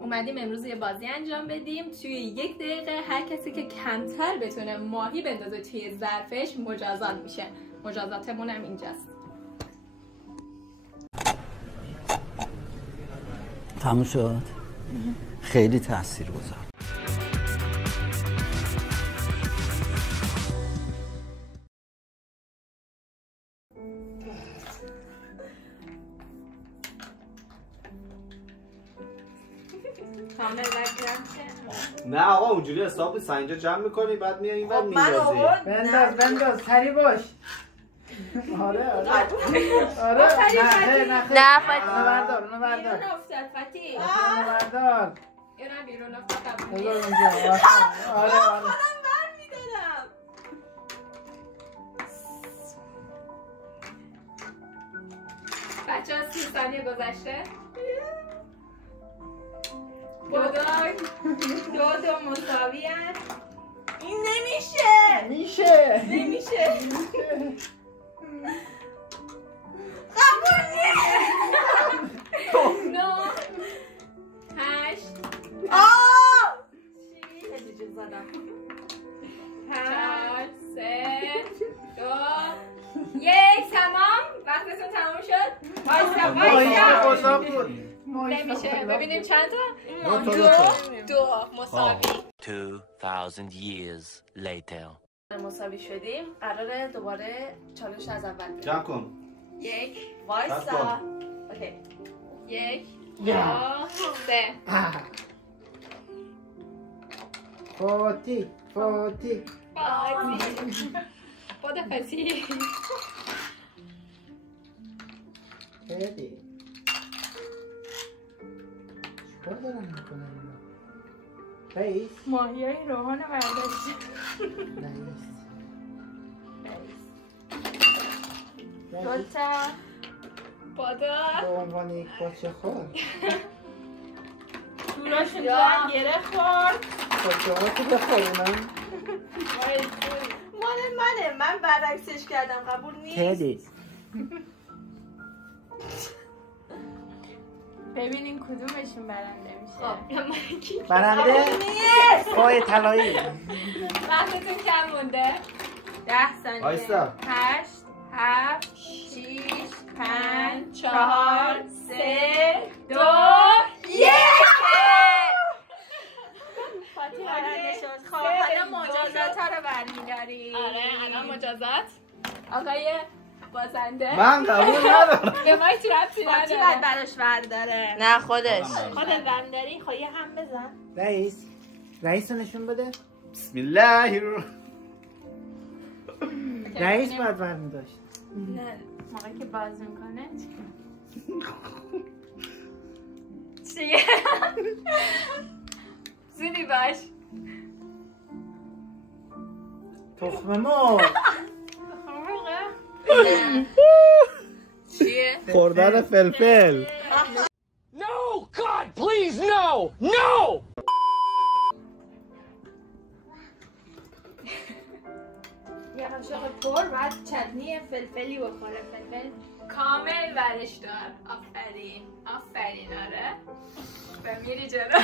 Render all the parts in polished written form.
اومدیم امروز یه بازی انجام بدیم. توی 1 دقیقه هر کسی که کمتر بتونه ماهی بندازه توی ظرفش مجازات میشه. مجازاتمون هم اینجاست. تموم شد. خیلی تاثیرگذار. نه آقا اونجوری حساب نیست. اینجا جمع میکنی بعد میای این بعد میندازی. بنداز سری باش. آره نه اونو بردار بیرون افتاد فتی. اونو بردار. اینم بیرون افتاد. آره بچه ها 30 ثانیه گذشته. دو مساوی هست. این نمیشه قبول نیست. 9 8 4 3 2 1 تمام. وقتتون تمام شد. وایسا نمیشه. ببینیم چند تا. دو مساوی. 2000 years later. مساوی شدیم. قراره دوباره چالش از اول بدیم. جمع کن. 1 وایسا. اوکی. 1 2 3 فاتی خدافظی. هدی چیکار دارم میکنم رئیس ماهیای روحان برداشت. دوتا بادار به عنوان یک بچه خور توراشون تو هم گره خورد. بچه ها تو بخورونم مال منه. من برعکسش کردم. قبول نیست. هدی ببینین کدومشون برنده میشه. برنده پای طلایی. وقتتون کم مونده. 10 ثانیه. وایسا. 8 7 6 5 4 3 2 1 فاتی برنده شد. خب حالا مجازات ها رو برمیداریم. آره الان مجازات. آقای بازنده من قبول ندارم. به ما هیچ ربطی نداره. فاتی باید براش برداره. نه خودت برداری. خب یه هم بزن. رئیس رو نشون بده. بسم الله رئیس باید برمی داشت. نه موقعی که باز میکنه چیه؟ زودی باش. تخم مرغ. چیه؟ خوردن فلفل. No, God, please, no! No! یه قاشق پر بعد چتنی فلفلی بخوره. فلفل کامل ورش دار. آفرین آره. بمیری جلو.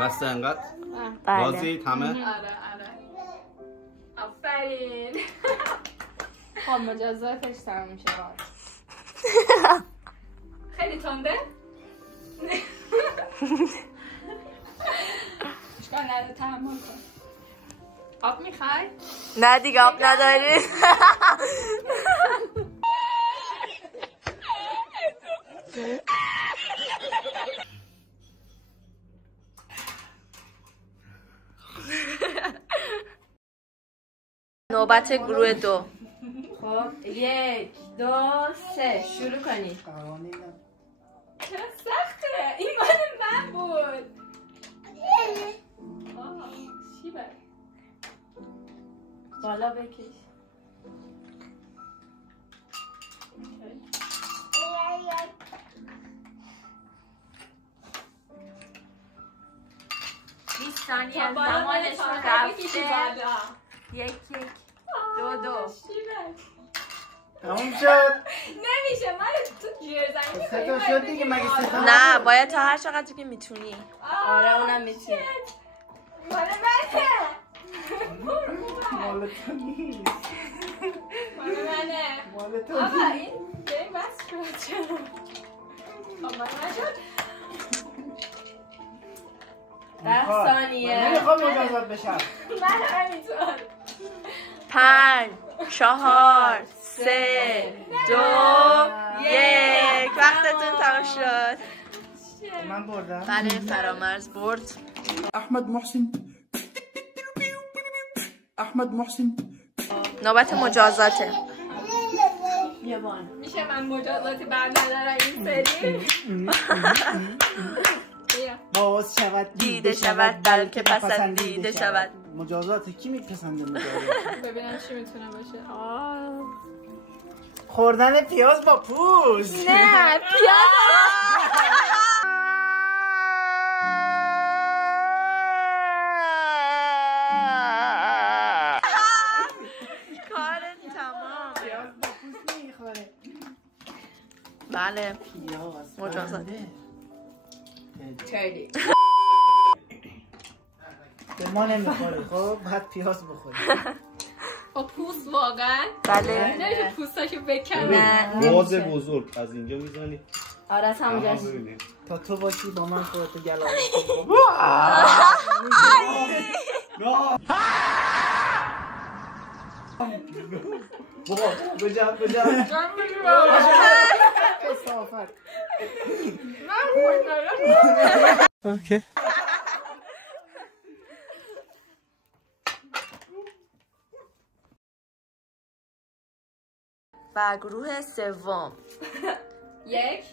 بسته انقدر بازی همه. آره آفرین. خب مجازاتش تموم میشه. خیلی تنده. اشکال نداره تحمل کن. آب میخوای؟ نه دیگه آب نداری. نوبت گروه 2. خب 1 2 3 شروع کنید. چرا سخته؟ این مال من بود. چی بر؟ بالا بکش. 20 ثانیه از زمانشون رفته. 1 1 2 2 تموم شد. نمیشه. سه تا شد دیگه مگه سه تا نه باید تا هر چقدر که میتونی. آره اونم میتونی. مال منه. مال تو نیست. مال منه. مال تو آقا نیست. این بریم بس شد چرا؟ خب مال من شد. 10 ثانیه. من نمیخوام مجازات بشم. من همینطور. 5 4 3 2 1 وقتتون تمام شد. من بردم. بله فرامرز برد. احمد محسن احمد محسن نوبت مجازاته. میشه من مجازاتی بر ندارم این سری؟ باز شود دیده شود بلکه پسندیده شود. مجازات کی میپسنده مجازات؟ ببینم چی میتونه باشه. خوردن پیاز با پوست. نه کار تمام. پیاز با پوست نمیخوره. بله پیاز مجازات. خیلی. به ما نمیخوره خب بعد پیاز بخوری. با پوست واقعا؟ بله نمیشه پوستاشو بکنه. نه باز بزرگ از اینجا میزنی آره از همونجاش. تا تو باشی با من خودتو گلا بجم کثافت. من خوردم. اوکی. و گروه سوم 1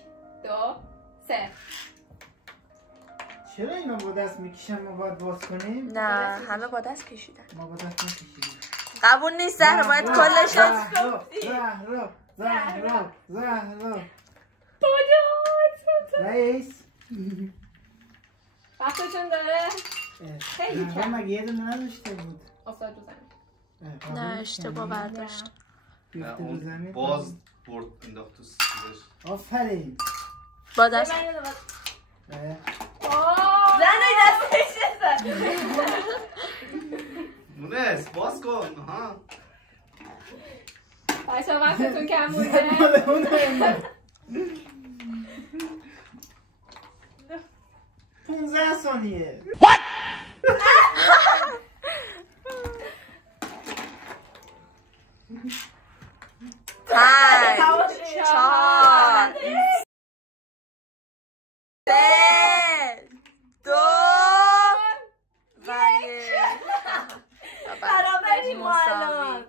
2 3 چرا اینا با دست میکشن ما باید باز کنیم؟ نه همه با دست کشیدن. ما با دست نکشیدیم. قبول نیست زهرا باید کلش زهرا رئیس وقتتون داره؟ خیلی زهرا کم. مگه یه دونه نداشته بود؟ افتاد رو زمین. نه اشتباه برداشت. بیفته رو زمین. باز برد انداخت تو سیزش. آفرین. با دست زنه دستش زد. مونس باز کن ها. بچه وقتتون کم بوده. 15 ثانیه. 5 4 3 2 و 1 برابری ما الان.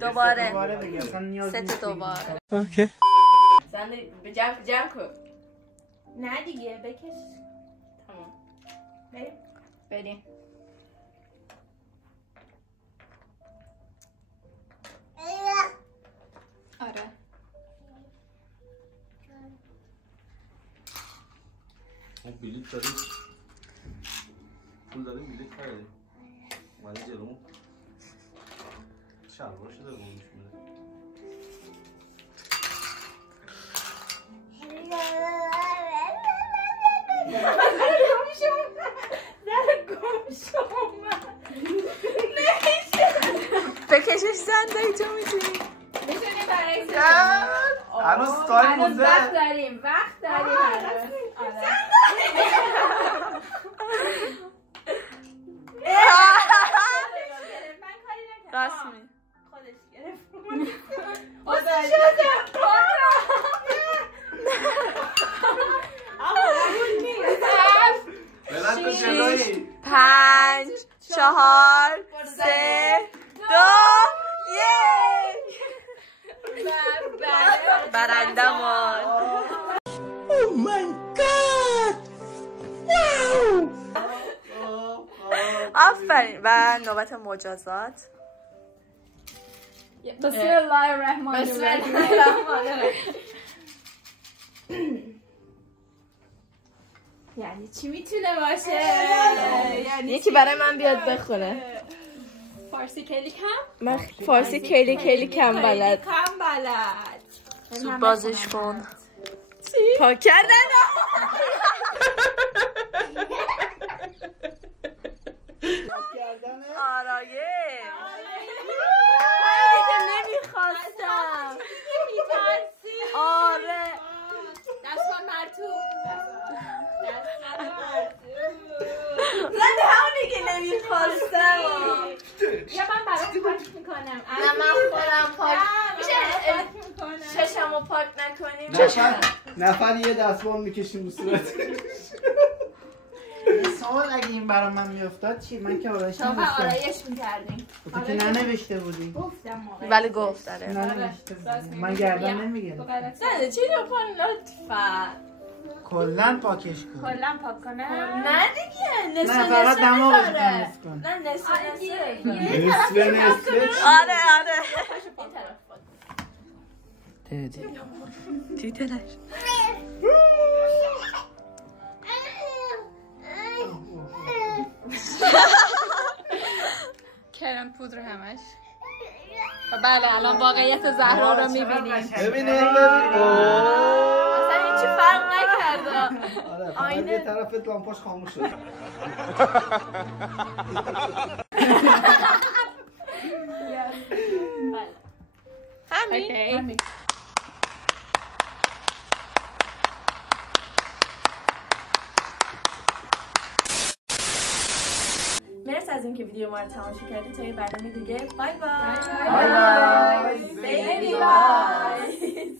دوباره بگی اصلا نیاز سه نیست تا دوباره. اوکی. زنه به جمع کن. نه دیگه بکش. تمام. بریم. آره. اون بلیط داریم پول داریم بلیط خریدیم اومده جلومون شلوار شده بونش میده بکشش زنده تو میتونی. میتونی برای هنوز تایم مونده. وقت داریم رسمی خودش گرفت. بلند کن جلویی 5 4 3 2 1 برندمان. آفرین. و نوبت مجازات. بسم الله الرحمن الرحیم. یعنی چی میتونه باشه؟ یعنی یکی برای من بیاد بخونه. فارسی کلی کم؟ من فارسی کلی کم بلد. کم بلد. زود بازش کن. چی؟ پاک کردن آرایه که نمیخواستم آره دستان مرتوب من همونی که نمیخواستم یا من برات پاک میکنم نه من خودم پاک میشه چشمو پاک نکنیم نفر یه دستمال میکشیم رو صورت. سوال اگه این برام من میافتاد چی؟ من که آرایش شما نوشتم. آرایش میکردیم تو که ننوشته بودی. گفتم موقع ولی گفت داره ننوشته بودی. من گردن نمیگیرم. نه چی رو کن لطفا کلن پاکش کن. کلا پاک کنم نه دیگه نصف نه فقط دماغش داره. تمیز کن. نه نصف نصف آره آره دیدنش کرم پودر همش بله الان واقعیت زهرا رو میبینیم ببینیم اصلا هیچی فرق نکرده آره فقط یه طرفت لامپاش خاموش شد. همین مرسی از اینکه ویدیو ما رو تماشا کردید تا یه برنامه دیگه بای بای بای بای